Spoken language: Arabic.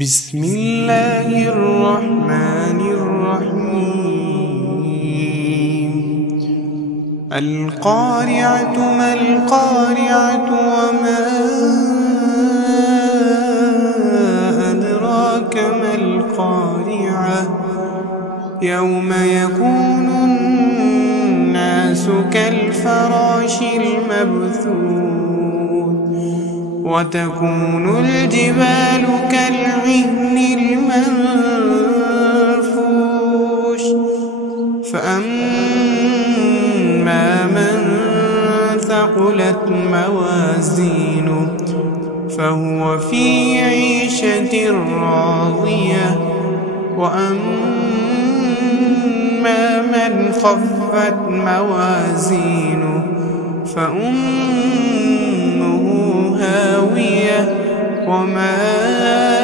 بسم الله الرحمن الرحيم. القارعة ما القارعة وما أدراك ما القارعة يوم يكون الناس كالفراش المبثوث وتكون الجبال كالعهن المنفوش فأما من ثقلت موازينه فهو في عيشة راضية وأما من خفت موازينه فأمه هاوية وما